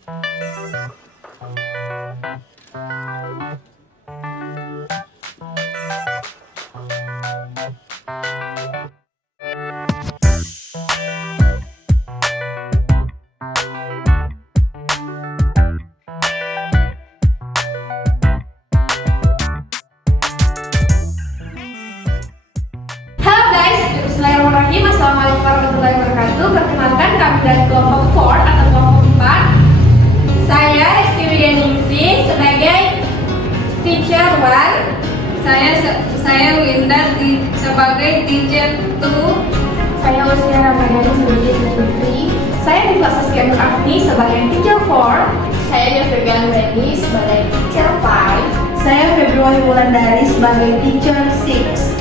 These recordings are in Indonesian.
Bismillahirrahmanirrahim. Assalamualaikum warahmatullahi wabarakatuh. Perkenalkan, kami dari kelompok 4 atau kelompok 4. Saya Esti Widianingsih sebagai teacher 1. Saya Winda sebagai teacher 2. Saya Usia Ramadhani sebagai teacher 3. Saya Niflas Saskia Nur Afni sebagai teacher 4. Saya Devrigan Reni sebagai teacher 5. Saya Februari Wulandari sebagai teacher 6.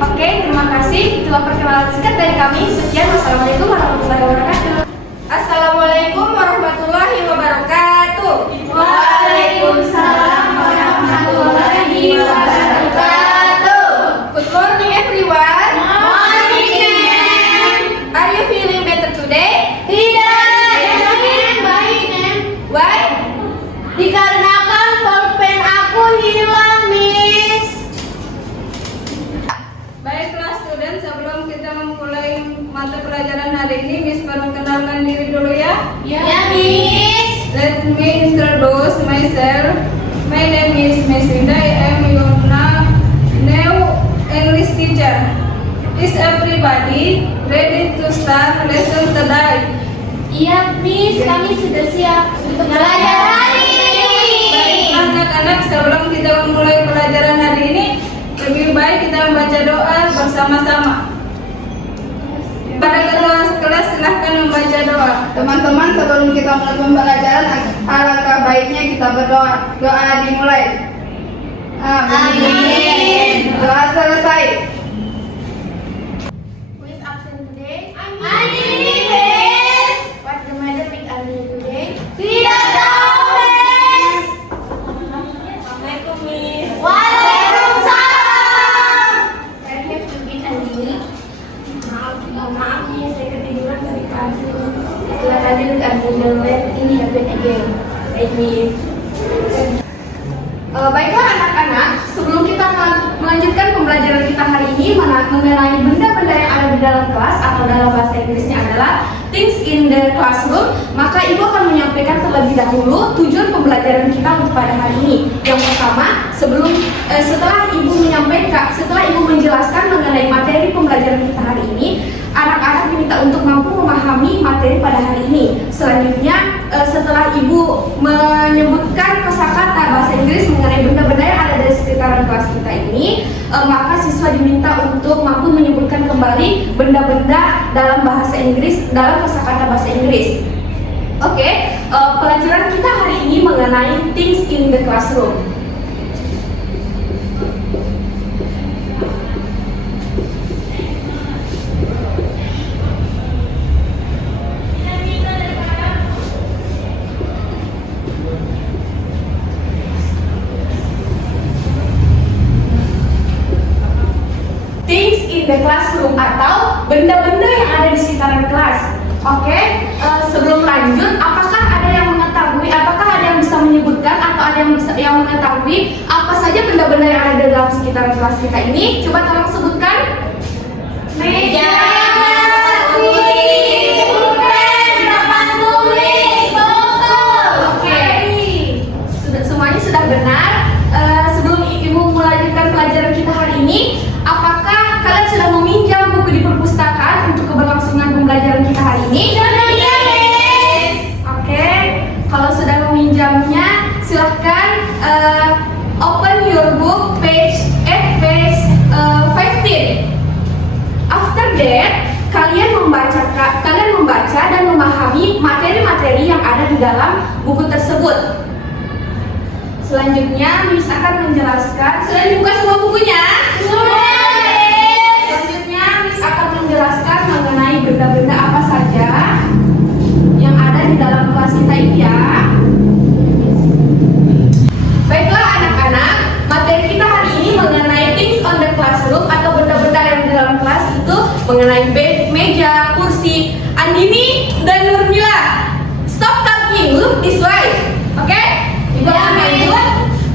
Oke, terima kasih. Itulah perkenalan singkat dari kami. Sekian, wassalamualaikum warahmatullahi wabarakatuh. Assalamualaikum warahmatullahi wabarakatuh. Waalaikumsalam warahmatullahi wabarakatuh. Good morning everyone. Morning. Are you feeling better today? Tidak, yakin baik, Nem. Why? Dikarenakan pulpen aku hilang, Miss. Baiklah student, sebelum kita memulai mata pelajaran hari ini, Miss perkenalkan diri dulu ya. Ya, Miss. Let me introduce myself. My name is Miss Winda. I am your new English teacher. Is everybody ready to start lesson today? Iya, Miss. Kami sudah siap untuk belajar hari ini. Baiklah anak-anak, sebelum kita memulai pelajaran hari ini, lebih baik kita membaca doa bersama-sama. Pada ketua kelas silahkan membaca doa. Teman-teman, sebelum kita mulai pembelajaran, alangkah baiknya kita berdoa. Doa dimulai. Amin. Doa selesai. Who is absent today? Andini, Miss. What's the matter with Andini today? Tidak tahu, Miss. Assalamualaikum Miss. Waalaikumsalam. I have to meet Andini. Maaf Miss, saya ketiduran dari kelas. Silakan duduk Andini dan let ini happen again. Baik Miss. Baiklah anak-anak, sebelum kita melanjutkan pembelajaran kita hari ini mengenai benda-benda yang ada di dalam kelas atau dalam bahasa Inggrisnya adalah things in the classroom, maka Ibu akan menyampaikan terlebih dahulu tujuan pembelajaran kita untuk pada hari ini. Yang pertama, setelah Ibu menjelaskan mengenai materi pembelajaran kita hari ini, anak-anak diminta untuk mampu memahami materi pada hari ini. Selanjutnya, setelah Ibu menyebutkan kosakata bahasa Inggris mengenai benda-benda yang ada di sekitaran kelas kita ini, maka siswa diminta untuk mampu menyebutkan kembali benda-benda dalam bahasa Inggris, dalam kosakata bahasa Inggris. Oke, pelajaran kita hari ini mengenai things in the classroom. Things in the classroom atau benda-benda yang ada di sekitaran kelas. Oke, sebelum lanjut, apakah ada yang bisa menyebutkan atau ada yang mengetahui apa saja benda-benda yang ada dalam sekitaran kelas kita ini? Coba tolong sebutkan. Meja, kursi, pulpen, papan tulis, buku. Oke, semuanya sudah benar. Sebelum Ibu melanjutkan pelajaran kita hari ini, apakah kalian sudah meminjam buku di perpustakaan untuk keberlangsungan pembelajaran kita hari ini? Iya, Miss. Oke, kalau sudah meminjamnya, silahkan open your book page 15. After that, kalian membaca dan memahami materi-materi yang ada di dalam buku tersebut. Selanjutnya, Miss akan menjelaskan. Sudah dibuka semua bukunya? Selanjutnya, Miss akan menjelaskan mengenai benda-benda apa saja yang ada di dalam kelas kita ini ya. Baiklah anak-anak, materi kita hari ini mengenai things on the classroom atau benda-benda yang di dalam kelas itu mengenai meja, kursi. Andini dan Nurmila, stop talking. Look this way.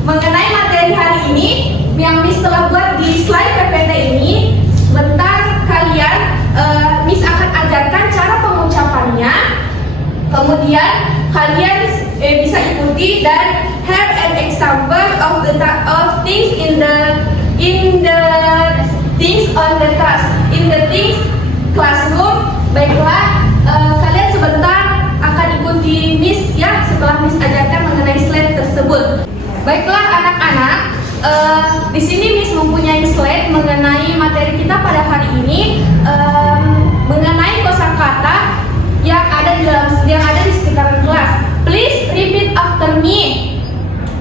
mengenai materi hari ini yang Miss telah buat di slide PPT ini. Sebentar kalian, Miss akan ajarkan cara pengucapannya. Kemudian kalian bisa ikuti dan have an example of things in the things on the class in the things classroom. Baiklah, kalian sebentar akan ikuti Miss ya setelah Miss ajarkan mengenai slide tersebut. Baiklah anak-anak, di sini Miss mempunyai slide mengenai materi kita pada hari ini, mengenai kosakata yang ada di sekitar kelas. Please repeat after me.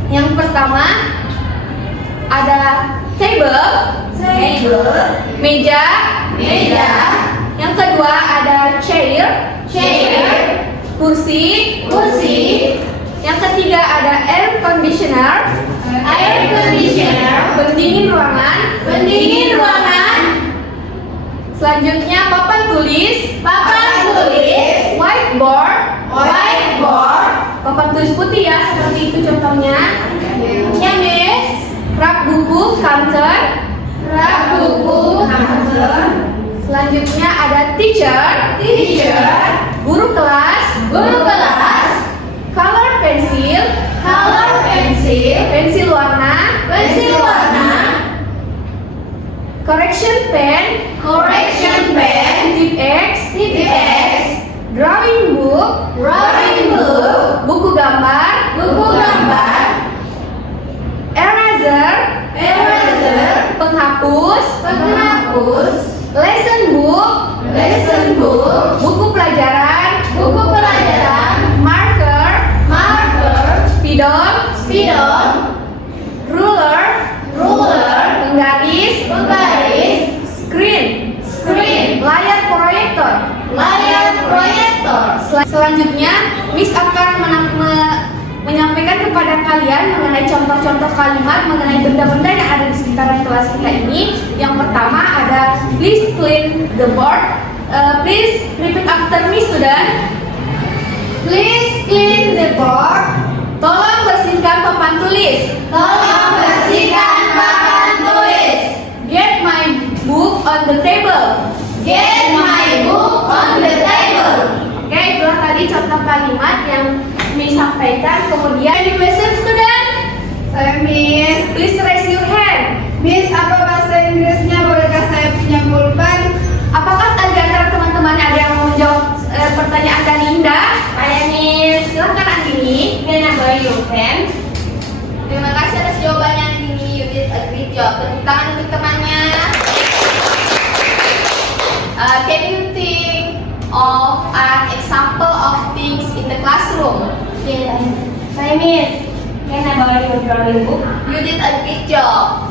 Yang pertama ada table, meja. Yang kedua ada chair, kursi. Yang ketiga ada air conditioner, pendingin ruangan. Selanjutnya papan tulis, whiteboard, papan tulis putih ya, seperti itu contohnya. Ya Miss, rak buku, counter. Selanjutnya ada teacher, guru kelas, color pensil, pensil warna, correction pen, tip X, drawing book, buku gambar, eraser, penghapus, lesson book, buku pelajaran, marker, spidol, ruler, penggaris, screen, layar proyektor. Selanjutnya, Miss akan menyampaikan kepada kalian mengenai contoh-contoh kalimat mengenai benda-benda yang ada di sekitaran kelas kita ini. Yang pertama ada please clean the board. Please repeat after me, student. Please clean the board. Tolong bersihkan papan tulis. Get my book on the table. Oke, itulah tadi contoh kalimat yang Miss sampaikan. Kemudian, any question, student? Saya Miss. Please raise your hand. Miss, apa bahasa Inggrisnya? Bolehkah saya punya pulpen? Apakah di antara teman-teman ada yang mau menjawab pertanyaan dari Indah? Saya Miss. Silahkan Andini. Terima kasih atas jawabannya Andini. You did a great job. Tepuk tangan untuk temannya. Can you think of an example of things in the classroom? Saya Miss, can I borrow your drawing book? You did a great job.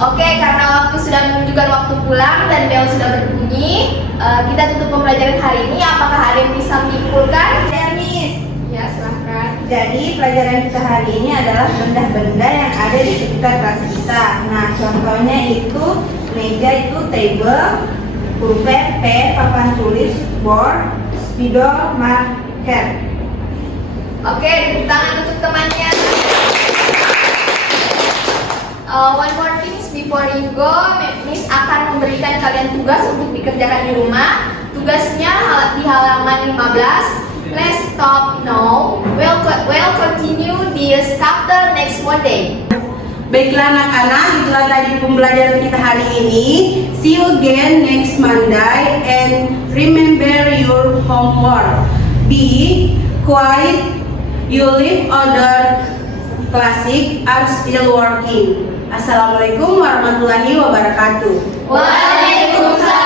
Oke, karena waktu sudah menunjukkan waktu pulang dan bel sudah berbunyi, kita tutup pembelajaran hari ini. Apakah ada yang bisa menyimpulkan? Ya, Miss. Ya, silahkan. Jadi pelajaran kita hari ini adalah benda-benda yang ada di sekitar kelas kita. Nah, contohnya itu meja itu table, pulpen, pen, papan tulis, board, spidol, marker. Oke, tepuk tangan untuk temannya. One more things before you go, Miss akan memberikan kalian tugas untuk dikerjakan di rumah. Tugasnya di halaman 15. Let's stop now. We'll continue this chapter next Monday. Baiklah anak-anak, itulah tadi pembelajaran kita hari ini. See you again next Monday and remember your homework. Be quiet. You live other classic are still working. Assalamualaikum warahmatullahi wabarakatuh. Waalaikumsalam.